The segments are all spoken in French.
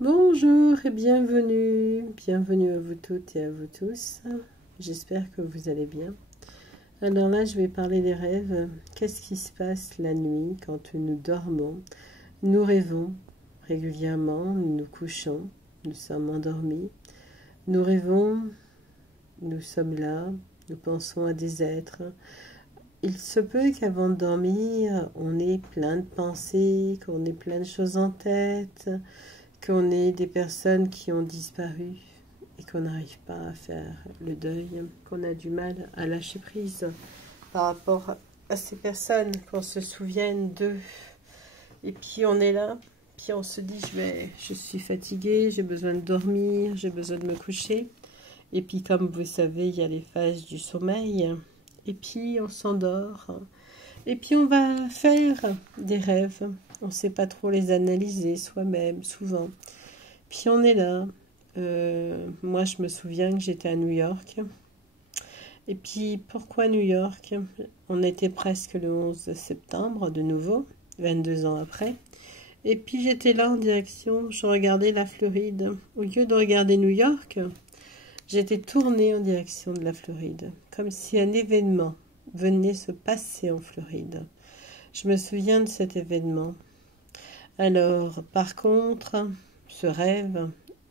Bonjour et bienvenue à vous toutes et à vous tous. J'espère que vous allez bien. Alors là, je vais parler des rêves. Qu'est-ce qui se passe la nuit quand nous dormons? Nous rêvons régulièrement, nous nous couchons, nous sommes endormis. Nous rêvons, nous sommes là, nous pensons à des êtres. Il se peut qu'avant de dormir, on ait plein de pensées, qu'on ait plein de choses en tête, qu'on ait des personnes qui ont disparu et qu'on n'arrive pas à faire le deuil, qu'on a du mal à lâcher prise par rapport à ces personnes, qu'on se souvienne d'eux. Et puis on est là, puis on se dit je suis fatiguée, j'ai besoin de dormir, j'ai besoin de me coucher. Et puis comme vous savez, il y a les phases du sommeil. Et puis on s'endort. Et puis on va faire des rêves. On ne sait pas trop les analyser soi-même, souvent. Puis on est là. Moi, je me souviens que j'étais à New York. Et puis, pourquoi New York? On était presque le 11 septembre, de nouveau, 22 ans après. Et puis, j'étais là en direction, je regardais la Floride. Au lieu de regarder New York, j'étais tournée en direction de la Floride, comme si un événement venait se passer en Floride. Je me souviens de cet événement. Alors, par contre, ce rêve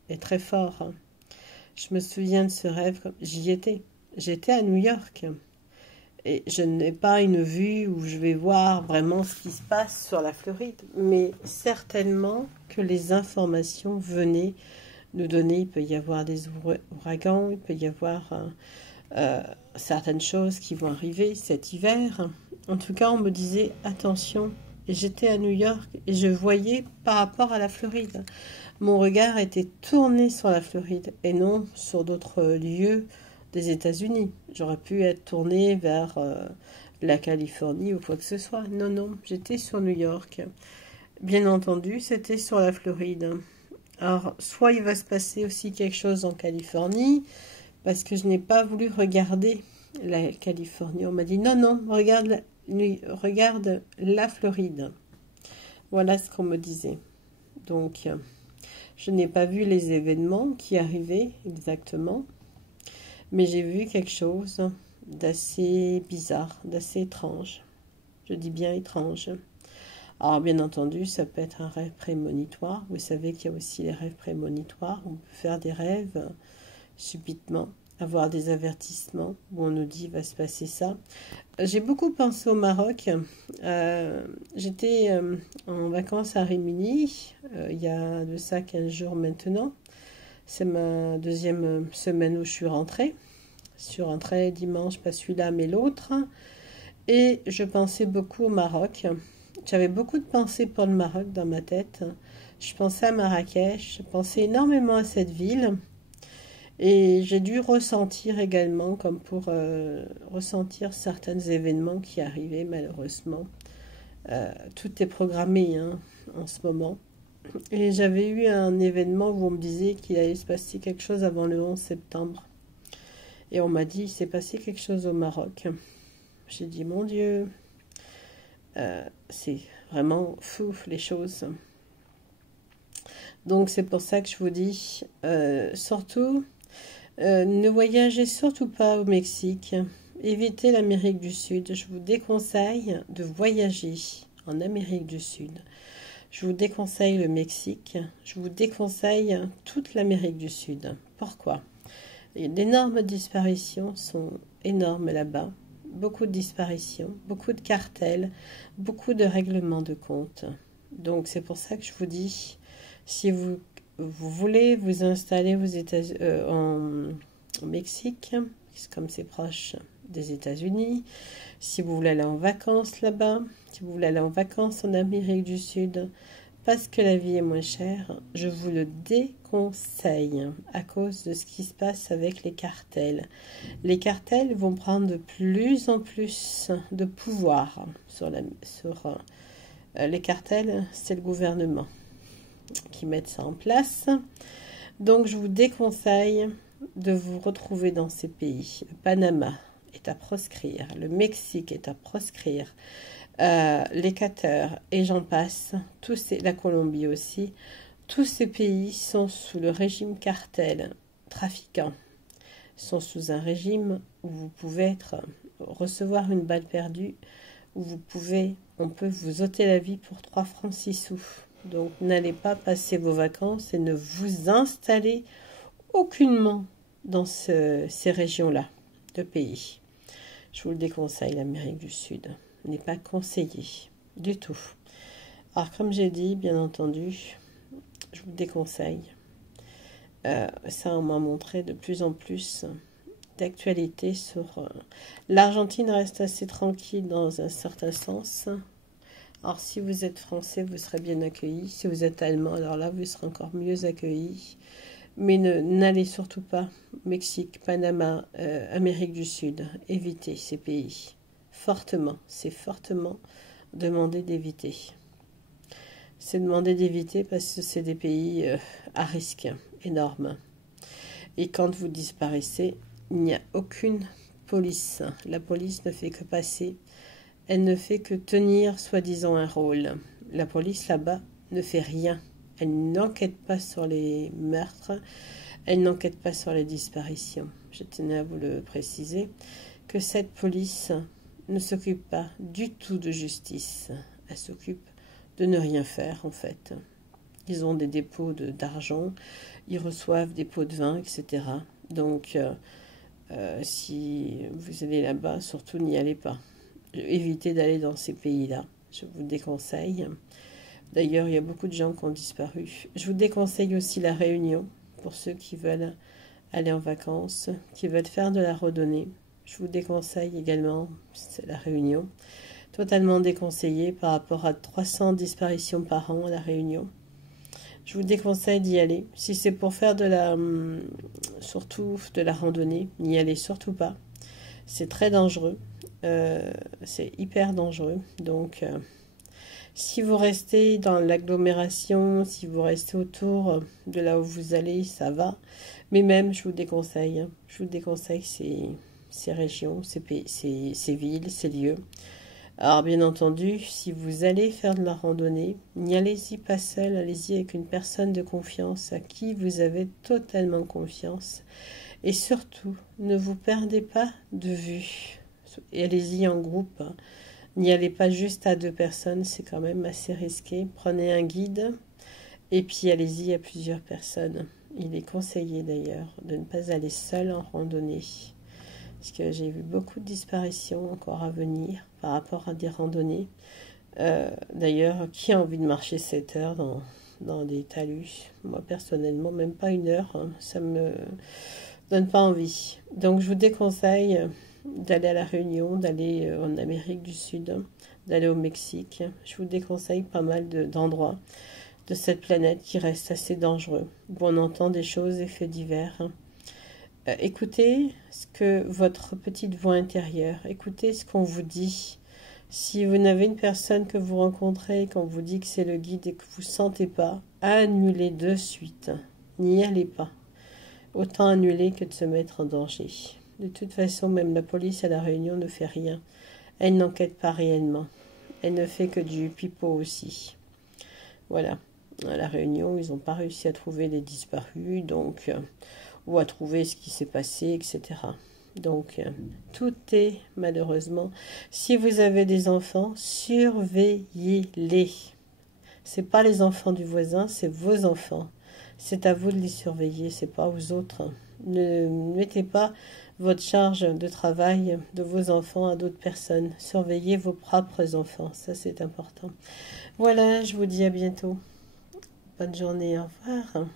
est très fort. Je me souviens de ce rêve, j'y étais. J'étais à New York. Et je n'ai pas une vue où je vais voir vraiment ce qui se passe sur la Floride. Mais certainement que les informations venaient nous donner. Il peut y avoir des ouragans, il peut y avoir certaines choses qui vont arriver cet hiver. En tout cas, on me disait attention. Et j'étais à New York et je voyais par rapport à la Floride. Mon regard était tourné sur la Floride et non sur d'autres lieux des États-Unis. J'aurais pu être tourné vers la Californie ou quoi que ce soit. Non, non, j'étais sur New York. Bien entendu, c'était sur la Floride. Alors, soit il va se passer aussi quelque chose en Californie, parce que je n'ai pas voulu regarder la Californie. On m'a dit non, non, regarde la Floride. Voilà ce qu'on me disait. Donc, je n'ai pas vu les événements qui arrivaient exactement, mais j'ai vu quelque chose d'assez bizarre, d'assez étrange. Je dis bien étrange. Alors, bien entendu, ça peut être un rêve prémonitoire. Vous savez qu'il y a aussi les rêves prémonitoires. On peut faire des rêves subitement, avoir des avertissements où on nous dit il va se passer ça. J'ai beaucoup pensé au Maroc. J'étais en vacances à Rimini il y a de ça 15 jours maintenant. C'est ma deuxième semaine où je suis rentrée. Je suis rentrée dimanche, pas celui-là mais l'autre. Et je pensais beaucoup au Maroc. J'avais beaucoup de pensées pour le Maroc dans ma tête. Je pensais à Marrakech, je pensais énormément à cette ville. Et j'ai dû ressentir également, comme pour ressentir certains événements qui arrivaient malheureusement. Tout est programmé hein, en ce moment. Et j'avais eu un événement où on me disait qu'il allait se passer quelque chose avant le 11 septembre. Et on m'a dit, il s'est passé quelque chose au Maroc. J'ai dit, mon Dieu, c'est vraiment fou les choses. Donc c'est pour ça que je vous dis, surtout, ne voyagez surtout pas au Mexique. Évitez l'Amérique du Sud. Je vous déconseille de voyager en Amérique du Sud. Je vous déconseille le Mexique. Je vous déconseille toute l'Amérique du Sud. Pourquoi? D'énormes disparitions sont énormes là-bas. Beaucoup de disparitions, beaucoup de cartels, beaucoup de règlements de compte. Donc c'est pour ça que je vous dis, si vous voulez vous installer aux au Mexique, comme c'est proche des États-Unis, si vous voulez aller en vacances là-bas, si vous voulez aller en vacances en Amérique du Sud, parce que la vie est moins chère, je vous le déconseille à cause de ce qui se passe avec les cartels. Les cartels vont prendre de plus en plus de pouvoir sur les cartels, c'est le gouvernement qui met ça en place. Donc je vous déconseille de vous retrouver dans ces pays. Le Panama est à proscrire, le Mexique est à proscrire, les Qatar et j'en passe, la Colombie aussi, Tous ces pays sont sous le régime cartel, trafiquant, sont sous un régime où vous pouvez recevoir une balle perdue, où on peut vous ôter la vie pour 3 francs 6 sous. Donc n'allez pas passer vos vacances et ne vous installez aucunement dans ces régions-là de pays. Je vous le déconseille, l'Amérique du Sud n'est pas conseillé du tout. Alors comme j'ai dit, bien entendu, je vous déconseille. Ça, on m'a montré de plus en plus d'actualité sur... L'Argentine reste assez tranquille dans un certain sens. Alors si vous êtes français, vous serez bien accueillis. Si vous êtes allemand, alors là, vous serez encore mieux accueillis. Mais n'allez surtout pas Mexique, Panama, Amérique du Sud. Évitez ces pays. Fortement, c'est fortement demandé d'éviter. C'est demandé d'éviter parce que c'est des pays à risque énorme. Et quand vous disparaissez, il n'y a aucune police. La police ne fait que passer. Elle ne fait que tenir soi-disant un rôle. La police là-bas ne fait rien. Elle n'enquête pas sur les meurtres. Elle n'enquête pas sur les disparitions. Je tenais à vous le préciser que cette police ne s'occupe pas du tout de justice. Elle s'occupe de ne rien faire en fait. Ils ont des dépôts d'argent, ils reçoivent des pots de vin, etc. Donc, si vous allez là-bas, surtout n'y allez pas. Évitez d'aller dans ces pays-là. Je vous déconseille. D'ailleurs, il y a beaucoup de gens qui ont disparu. Je vous déconseille aussi la Réunion, pour ceux qui veulent aller en vacances, qui veulent faire de la randonnée. Je vous déconseille également la Réunion. Totalement déconseillé par rapport à 300 disparitions par an à la Réunion. Je vous déconseille d'y aller. Si c'est pour faire surtout de la randonnée, n'y allez surtout pas. C'est très dangereux. C'est hyper dangereux. Donc, si vous restez dans l'agglomération, si vous restez autour de là où vous allez, ça va. Mais même, je vous déconseille. Je vous déconseille ces régions, ces villes, ces lieux. Alors bien entendu, si vous allez faire de la randonnée, n'y allez-y pas seul, allez-y avec une personne de confiance à qui vous avez totalement confiance. Et surtout, ne vous perdez pas de vue. Et allez-y en groupe. N'y allez pas juste à 2 personnes, c'est quand même assez risqué. Prenez un guide et puis allez-y à plusieurs personnes. Il est conseillé d'ailleurs de ne pas aller seul en randonnée. Parce que j'ai vu beaucoup de disparitions encore à venir par rapport à des randonnées. D'ailleurs, qui a envie de marcher 7 heures dans des talus? Moi, personnellement, même pas 1 heure. Hein, ça me donne pas envie. Donc, je vous déconseille d'aller à La Réunion, d'aller en Amérique du Sud, d'aller au Mexique. Je vous déconseille pas mal d'endroits de cette planète qui reste assez dangereux, où on entend des choses, des faits divers. Écoutez ce que votre petite voix intérieure, écoutez ce qu'on vous dit. Si vous n'avez une personne que vous rencontrez, qu'on vous dit que c'est le guide et que vous ne sentez pas, annulez de suite. N'y allez pas. Autant annuler que de se mettre en danger. De toute façon, même la police à La Réunion ne fait rien. Elle n'enquête pas réellement. Elle ne fait que du pipeau aussi. Voilà. À La Réunion, ils n'ont pas réussi à trouver les disparus, donc... ou à trouver ce qui s'est passé, etc. Donc, tout est, malheureusement... Si vous avez des enfants, surveillez-les. Ce n'est pas les enfants du voisin, c'est vos enfants. C'est à vous de les surveiller, c'est pas aux autres. Ne mettez pas votre charge de travail de vos enfants à d'autres personnes. Surveillez vos propres enfants, ça c'est important. Voilà, je vous dis à bientôt. Bonne journée, au revoir.